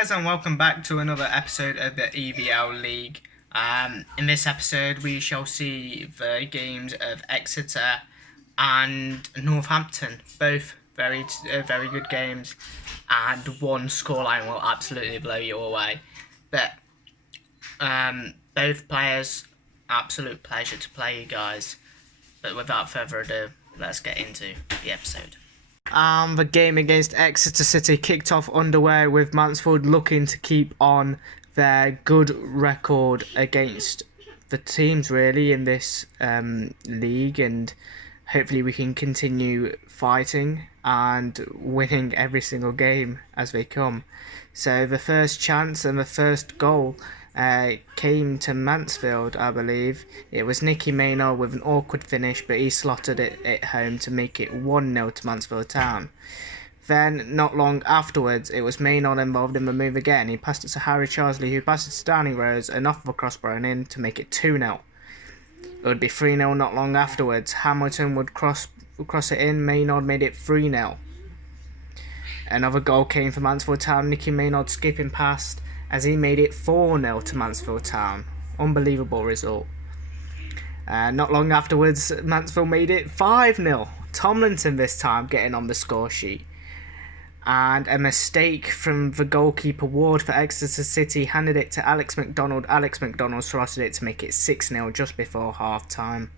guys, and welcome back to another episode of the EVL League. In this episode we shall see the games of Exeter and Northampton, both very good games, and one scoreline will absolutely blow you away. But both players, absolute pleasure to play you guys. But without further ado, let's get into the episode. The game against Exeter City kicked off underway with Mansfield looking to keep on their good record against the teams really in this league, and hopefully we can continue fighting and winning every single game as they come. So the first chance and the first goal came to Mansfield, I believe. It was Nicky Maynard with an awkward finish, but he slotted it home to make it 1-0 to Mansfield Town. Then, not long afterwards, it was Maynard involved in the move again. He passed it to Harry Charsley, who passed it to Danny Rose, and off of a crossbar and in to make it 2-0. It would be 3-0 not long afterwards. Hamilton would cross it in. Maynard made it 3-0. Another goal came for Mansfield Town. Nicky Maynard skipping past as he made it 4-0 to Mansfield Town. Unbelievable result. Not long afterwards, Mansfield made it 5-0. Tomlinson this time getting on the score sheet. And a mistake from the goalkeeper Ward for Exeter City handed it to Alex McDonald. Alex McDonald slotted it to make it 6-0 just before half time.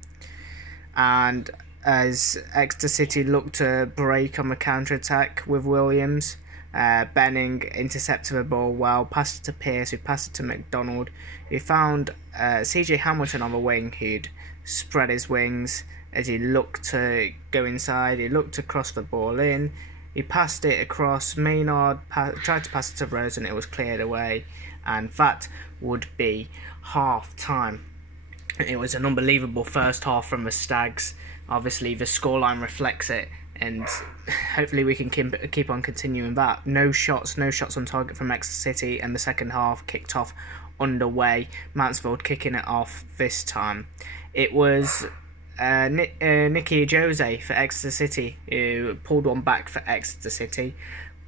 And as Exeter City looked to break on the counter-attack with Williams, Benning intercepted the ball well, passed it to Pearce, who passed it to McDonald, who found CJ Hamilton on the wing, who'd spread his wings as he looked to go inside. He looked to cross the ball in. He passed it across. Maynard tried to pass it to Rose, and it was cleared away. And that would be half time. It was an unbelievable first half from the Stags. Obviously, the scoreline reflects it, and hopefully we can keep on continuing that. No shots on target from Exeter City, and the second half kicked off underway. Mansfield kicking it off this time. It was Nicky Jose for Exeter City who pulled one back for Exeter City,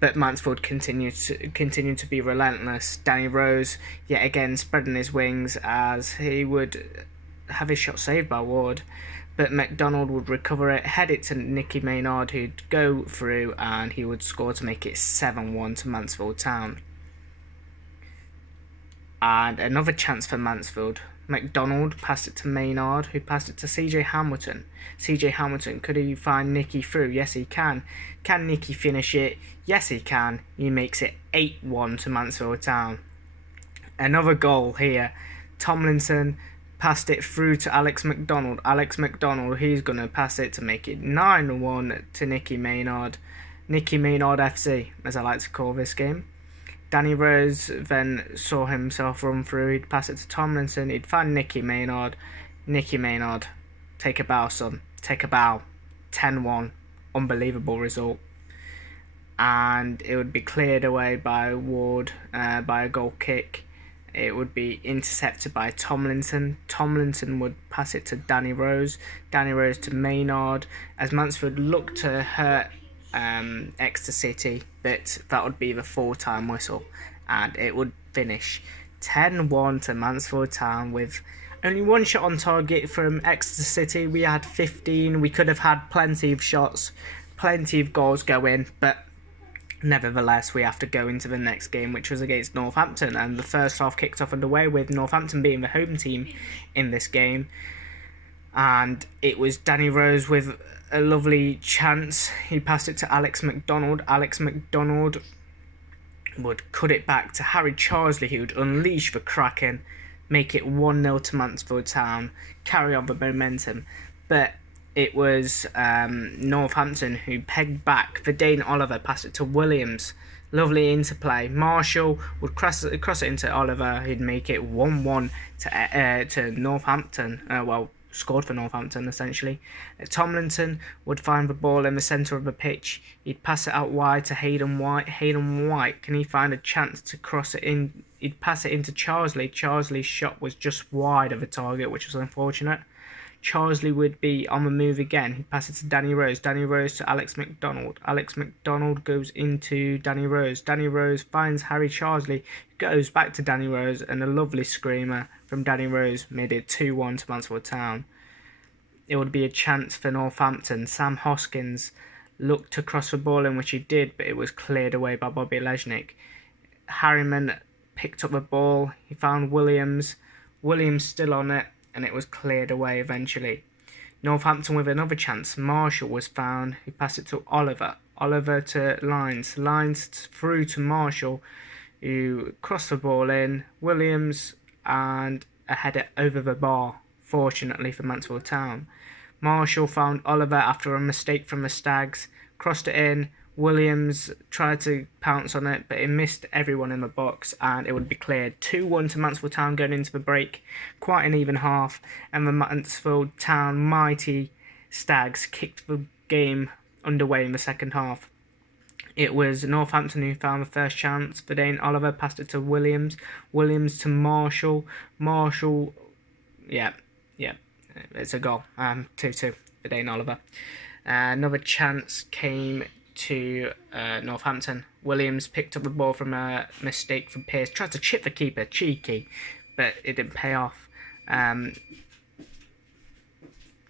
but Mansfield continued to be relentless. Danny Rose yet again spreading his wings as he would have his shot saved by Ward, but McDonald would recover it, head it to Nicky Maynard, who'd go through, and he would score to make it 7-1 to Mansfield Town. And another chance for Mansfield. McDonald passed it to Maynard, who passed it to CJ Hamilton. CJ Hamilton, could he find Nicky through? Yes, he can. Can Nicky finish it? Yes, he can. He makes it 8-1 to Mansfield Town. Another goal here. Tomlinson passed it through to Alex McDonald. Alex McDonald, he's going to pass it to make it 9-1 to Nicky Maynard. Nicky Maynard FC, as I like to call this game. Danny Rose then saw himself run through. He'd pass it to Tomlinson. He'd find Nicky Maynard. Nicky Maynard, take a bow, son. Take a bow. 10-1. Unbelievable result. And it would be cleared away by Ward by a goal kick. It would be intercepted by Tomlinson. Tomlinson would pass it to Danny Rose. Danny Rose to Maynard as Mansfield looked to hurt Exeter City, but that would be the full-time whistle, and it would finish 10-1 to Mansfield Town with only one shot on target from Exeter City. We had 15. We could have had plenty of shots, plenty of goals go in, but nevertheless we have to go into the next game, which was against Northampton, and the first half kicked off underway with Northampton being the home team in this game. And it was Danny Rose with a lovely chance. He passed it to Alex McDonald. Alex McDonald would cut it back to Harry Charsley, who would unleash the Kraken, make it 1-0 to Mansfield Town, carry on the momentum. But it was Northampton who pegged back. Verdane Oliver passed it to Williams. Lovely interplay. Marshall would cross it into Oliver, who'd make it 1-1 to Northampton. Scored for Northampton, essentially. Tomlinson would find the ball in the centre of the pitch. He'd pass it out wide to Hayden White. Hayden White, can he find a chance to cross it in? He'd pass it into Charsley. Charsley's shot was just wide of the target, which was unfortunate. Charsley would be on the move again. He'd pass it to Danny Rose. Danny Rose to Alex McDonald. Alex McDonald goes into Danny Rose. Danny Rose finds Harry Charsley. Goes back to Danny Rose, and a lovely screamer from Danny Rose made it 2-1 to Mansfield Town. It would be a chance for Northampton. Sam Hoskins looked to cross the ball in, which he did, but it was cleared away by Bobby Lejnik. Harriman picked up the ball. He found Williams. Williams still on it, and it was cleared away eventually. Northampton with another chance. Marshall was found. He passed it to Oliver. Oliver to Lyons. Lyons through to Marshall, who crossed the ball in. Williams and a header over the bar, fortunately for Mansfield Town. Marshall found Oliver after a mistake from the Stags, crossed it in. Williams tried to pounce on it, but it missed everyone in the box, and it would be cleared. 2-1 to Mansfield Town going into the break. Quite an even half, and the Mansfield Town mighty Stags kicked the game underway in the second half. It was Northampton who found the first chance. Verdane Oliver passed it to Williams. Williams to Marshall. Marshall, yeah, it's a goal. 2-2, Verdane Oliver. Another chance came to Northampton. Williams picked up the ball from a mistake from Pearce. Tried to chip the keeper, cheeky, but it didn't pay off.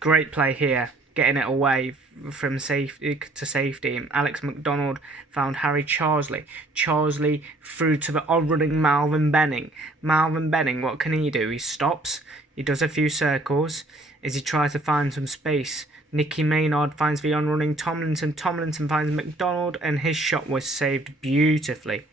Great play here, getting it away from safety to safety. Alex McDonald found Harry Charsley. Charsley through to the on-running Malvin Benning. Malvin Benning, what can he do? He stops. He does a few circles as he tries to find some space. Nicky Maynard finds the on-running Tomlinson. Tomlinson finds McDonald, and his shot was saved beautifully.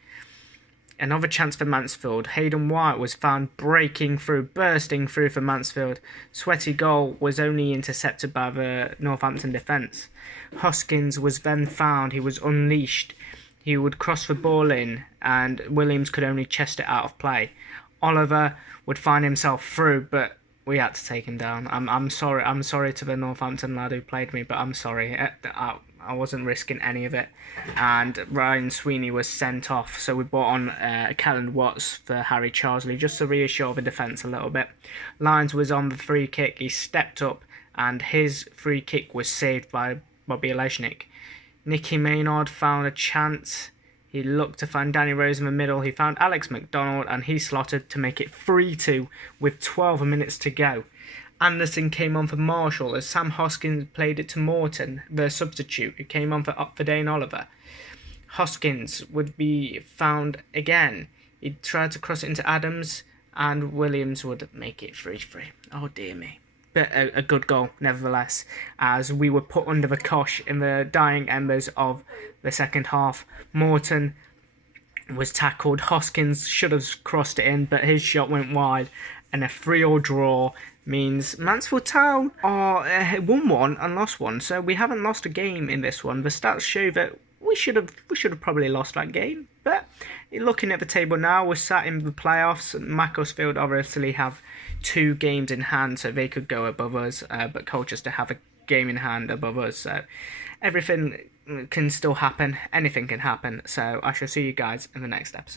Another chance for Mansfield. Hayden White was found breaking through, bursting through for Mansfield. Sweaty goal was only intercepted by the Northampton defence. Hoskins was then found. He was unleashed. He would cross the ball in, and Williams could only chest it out of play. Oliver would find himself through, but we had to take him down. I'm sorry. I'm sorry to the Northampton lad who played me, but I'm sorry. I wasn't risking any of it. And Ryan Sweeney was sent off, so we brought on Kellen Watts for Harry Charsley just to reassure the defence a little bit. Lyons was on the free kick. He stepped up, and his free kick was saved by Bobby Lejnik. Nicky Maynard found a chance. He looked to find Danny Rose in the middle. He found Alex McDonald, and he slotted to make it 3-2 with 12 minutes to go. Anderson came on for Marshall as Sam Hoskins played it to Morton, the substitute, who came on for Verdane Oliver. Hoskins would be found again. He tried to cross it into Adams, and Williams would make it 3-3. Oh dear me. But a good goal, nevertheless, as we were put under the cosh in the dying embers of the second half. Morton was tackled. Hoskins should have crossed it in, but his shot went wide, and a 3-3 draw means Mansfield Town are won one and lost one, so we haven't lost a game in this one. The stats show that we should have probably lost that game, but looking at the table now, we're sat in the playoffs. Macclesfield obviously have 2 games in hand, so they could go above us, but Colchester have a game in hand above us, so everything can still happen, anything can happen. So I shall see you guys in the next episode.